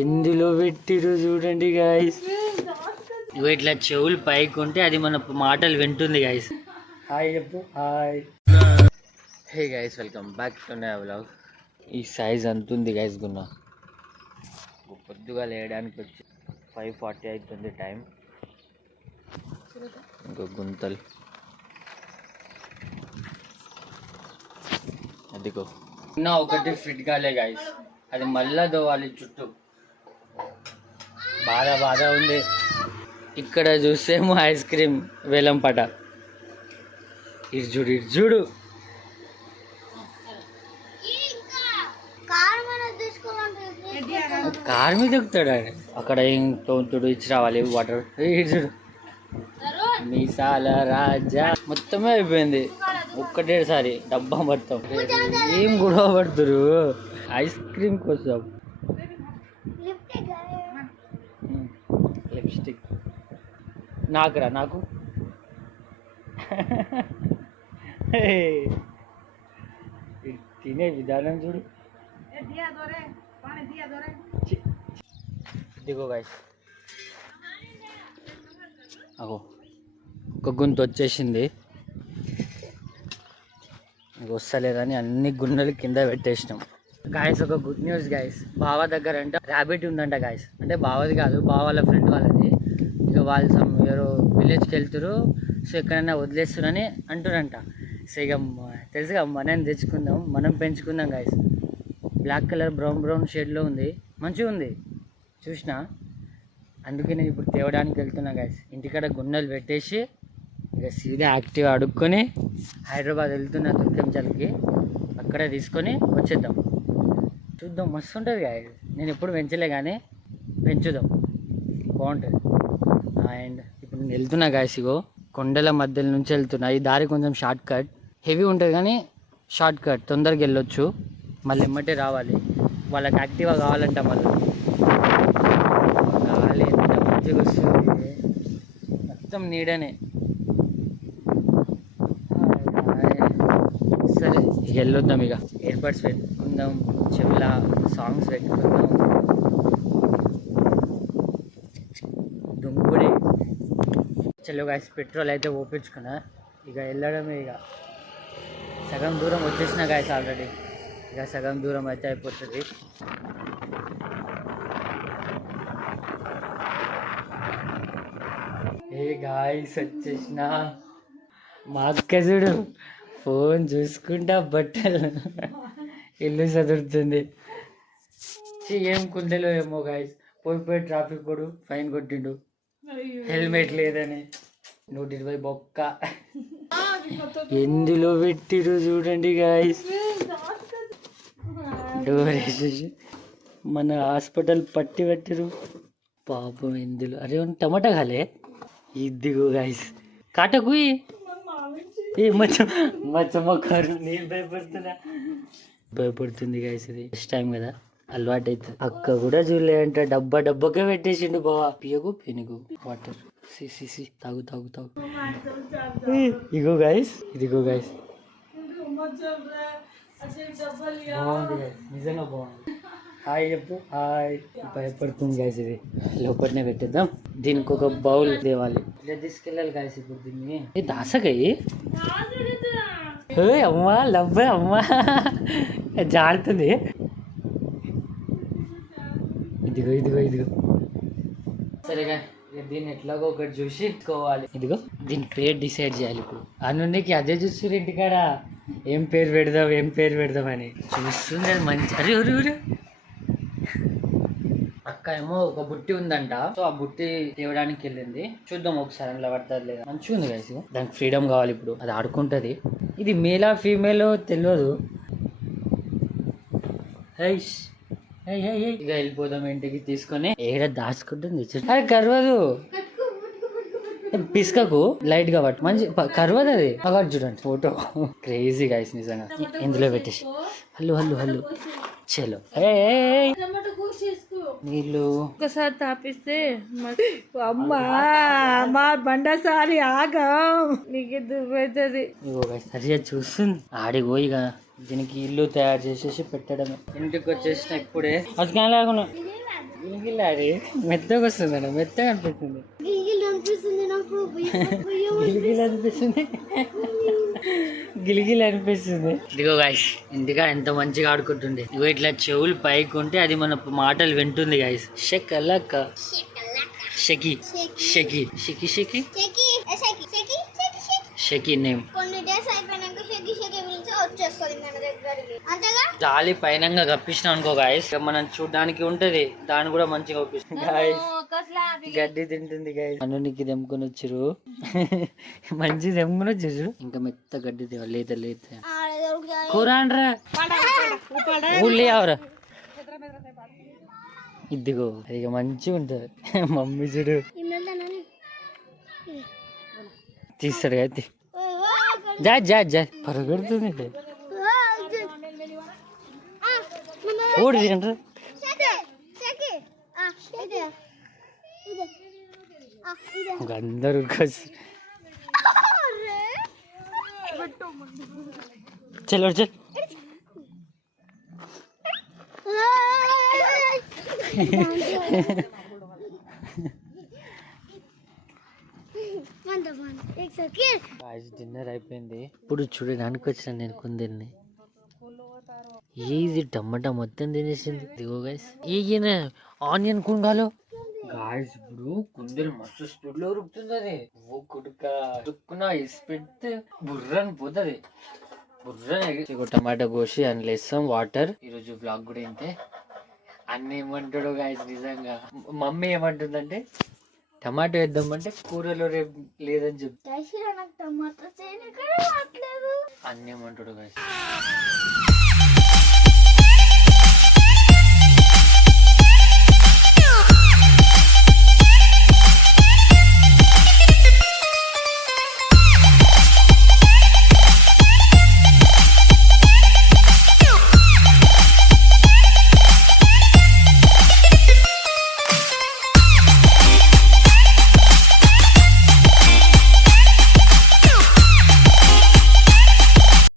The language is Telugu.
ఎందులో పెట్టిరు చూడండి గాయస్. ఇట్లా చెవులు పైకి ఉంటే అది మన మాటలు వింటుంది గాయస్. హాయ్ చెప్పు. Hi. Hey guys, welcome back to my vlog. ఈ సైజ్ అంతుంది గైస్. గున్నా పొద్దుగా లేయడానికి వచ్చి 5:40 అవుతుంది టైం. ఇంకో గుంతలు అదిగో నా ఒకటి ఫిట్ కాలే గైస్. అది మళ్ళా దోవాలి చుట్టూ. బాధ ఉంది. ఇక్కడ చూసేమో ఐస్ క్రీమ్ వేలం పట. ఇటు చూడు కార్ మీద ఎక్కుతాడు ఆయన. అక్కడ ఏం తోంతుడు ఇచ్చి రావాలి వాటర్. ఇటు చూడు మీసాల రాజా. మొత్తమే అయిపోయింది ఒక్కటేసారి డబ్బా మొత్తం. ఏం గొడవ పడుతురు ఐస్ క్రీమ్ కోసం. లిప్స్టిక్ నాకు తినే విధానం చూడు. ఇదిగో గైస్, అగో ఒక గుంత వచ్చేసింది. వస్తలేదని అన్ని గున్నెలు కింద పెట్టేసినాం గాయస్. ఒక గుడ్ న్యూస్ గాయస్, బావ దగ్గర అంట ర్యాబిట్ ఉందంట గాయస్. అంటే బావది కాదు, బావ వాళ్ళ ఫ్రెండ్ వాళ్ళది. ఇక వాళ్ళు ఎవరో విలేజ్కి వెళ్తారు, సో ఎక్కడైనా వదిలేస్తున్నారని అంటారంట. సో ఇక తెలుసుగా మనం తెచ్చుకుందాం, మనం పెంచుకుందాం గాయస్. బ్లాక్ కలర్ బ్రౌన్ షేడ్లో ఉంది, మంచిగా ఉంది చూసినా. అందుకే నేను ఇప్పుడు తేవడానికి వెళ్తున్నా గాయస్. ఇంటికాడ గున్నెలు పెట్టేసి ఇక సీదా యాక్టివ్ అడుక్కొని హైదరాబాద్ వెళ్తున్నా తుర్కెంచల్కి. అక్కడే తీసుకొని వచ్చేద్దాం. చూద్దాం, మస్తు ఉంటుంది గాయస్. నేను ఎప్పుడు పెంచలే కానీ పెంచుదాం, బాగుంటుంది. అండ్ ఇప్పుడు నేను వెళ్తున్నా గాయస్. ఇగో కొండల మధ్యలో నుంచి వెళ్తున్నా. ఈ దారి కొంచెం షార్ట్ కట్, హెవీ ఉంటుంది కానీ షార్ట్ కట్, తొందరగా వెళ్ళొచ్చు. మళ్ళీ ఎమ్మటే రావాలి. వాళ్ళకి యాక్టివ్గా కావాలంట. మళ్ళీ గాలి ఎంత మంచిగా వస్తుంది, మొత్తం నీడనే. సరే ఇక వెళ్ళొద్దాం. ఇక ఎయిర్బడ్స్ పెట్టుకుందాం, చెవుల సాంగ్స్ పెట్టుకుందాం. దుంగుడి చలో గాయస్. పెట్రోల్ అయితే ఓపించుకున్నా. ఇక వెళ్ళడమే. ఇక సగం దూరం వచ్చేసిన గాయస్ ఆల్రెడీ. ఇక సగం దూరం అయితే అయిపోతుంది. ఏ గాయస్ వచ్చేసిన. మా అక్క చూడు ఫోన్ చూసుకుంటా బట్టలు ఇల్లు చదువుతుంది. ఏం కుండలో ఏమో గాయస్. పోయి ట్రాఫిక్ కూడా ఫైన్ కొట్టిండు, హెల్మెట్ లేదని. 120 బొక్క. ఎందులో పెట్టిరు చూడండి గాయస్. డోర్ వేసేసి మన హాస్పిటల్ పట్టి పెట్టిరు పాపం. ఎందులో అరే టమాటా కాలే. ఇదిగో గాయస్ కాటకు మచ్చమ్మకారు. నేను భయపడుతుంది గాయస్. ఇది ఫస్ట్ టైం కదా, అలవాటు అవుతుంది. అక్క కూడా చూడలే అంట. డబ్బాకే పెట్టేసిండు బావా. పియగు పెనుగు వాటర్. సి తాగు. ఇగో గాయస్, ఇదిగో గాయస్. బాగుంది గాయస్, నిజంగా బాగుంది. హాయ్ చెప్పు. హాయ్. భయపడుతుంది గాయస్. ఇది లోపలనే పెట్టేద్దాం. దీనికి ఒక బౌల్ తేవాలి. ఇలా తీసుకెళ్ళాలి గాయస్. ఇప్పుడు దీన్ని దాసకాయి. అమ్మా లవ్వే అమ్మా జాడుతుంది. ఇదిగో సరేగా. దీన్ని ఎట్లాగో ఒకటి చూసి తీసుకోవాలి. ఇదిగో దీని పేరు డిసైడ్ చేయాలి ఇప్పుడు. అనునికి అదే చూస్తున్నారు ఇంటికాడ. ఏం పేరు పెడదాం అని చూస్తుంది. అది మంచి. అరే అక్క ఏమో ఒక బుట్టి ఉందంట, సో ఆ బుట్టి తేవడానికి వెళ్ళింది. చూద్దాం ఒకసారి అందులో పడుతుంది లేదా. మంచిగా ఉంది గైస్. దానికి ఫ్రీడమ్ కావాలి ఇప్పుడు, అది ఆడుకుంటుంది. ఇది మేలా ఫీమేలో తెలియదు. ఇక వెళ్ళిపోదాం ఇంటికి తీసుకొని. ఏడ దాచుకుంటుంది అది కరవదు. పిస్కకు లైట్ గా పట్టు, మంచి కరవదు అది. అక్కడ చూడండి ఫోటో. క్రేజీ గైస్ నిజంగా. ఇందులో పెట్టేసి హల్లు చలో. నీళ్ళు ఒకసారి తాపిస్తే అమ్మా మా బండసారి ఆగం నీకు దుబ్బవుతుంది. సరిగా చూస్తుంది. ఆడికి పోయి దీనికి ఇల్లు తయారు చేసేసి పెట్టడమే. ఇంటికి వచ్చేసిన ఇప్పుడే. అది కానీ లేకుండా గిలిగిలాడి మెత్తగా వస్తుంది, మెత్తగా అనిపిస్తుంది, గిలిగిలి అనిపిస్తుంది, గిలిగిలి అనిపిస్తుంది. ఇదిగో గాయస్, ఇంటికా ఎంత మంచిగా ఆడుకుంటుంది. ఇగో ఇట్లా చెవులు పైకి ఉంటే అది మన మాటలు వింటుంది గాయస్. షెక్ అల్లక్క, షకి షకి షకి షకి షకి నేమ్. జాలి పైన కప్పించినాం అనుకో గాయస్, మనం చూడడానికి ఉంటది, దాన్ని కూడా మంచిగా కప్పిస్తుంది గాయస్. గడ్డి తింటుంది గాయస్. అన్నునికి తెంపుకొని వచ్చారు, మంచి తెంపుకొని వచ్చారు. ఇంకా మెత్త గడ్డి లేత లేత కూరండ్రా ఊళ్ళో ఎవరా. ఇదిగో అది మంచిగా ఉంటది. మమ్మీ చూడు తీస్తాడు కదా, జా జా జా పరగడుతుంది. ఓడి తింటారు అందరూ చలో చల్. డిన్నర్ అయిపోయింది. ఇప్పుడు చూడడానికి వచ్చిన నేను కుందేల్ని. ఇది టమాటా మొత్తం తినేసింది. దిగో గైస్, ఈయన ఆనియన్ కుండాలు గాయస్. ఇప్పుడు కుందేలు మస్తు స్పీడ్ లో ఉరుకుతుంది. అది ఓ కుడుక దుక్కున ఇసి పెడితే బుర్రని పోతుంది, బుర్రని. టమాటా కోసి అందులో వేస్తాం వాటర్. ఈరోజు బ్లాగ్ కూడా ఇంతే. అన్న ఏమంటాడు గాయస్, నిజంగా మమ్మీ ఏమంటుందంటే టమాటో వేద్దామంటే కూరలో రేపు లేదని చెప్తా. అన్న ఏమంటాడు గాయస్.